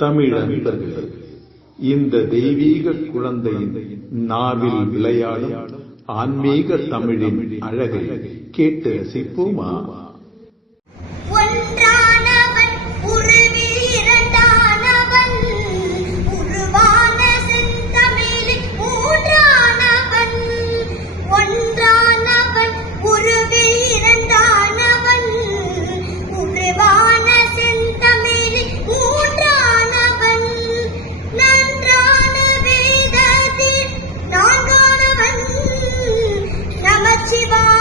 தமிழ் அன்பர்களே இந்த தெய்வீக குழந்தையின் நாவில் விளையாடும் ஆன்மீக தமிழின் அழகை கேட்டு ரசிப்போமா? Shiva.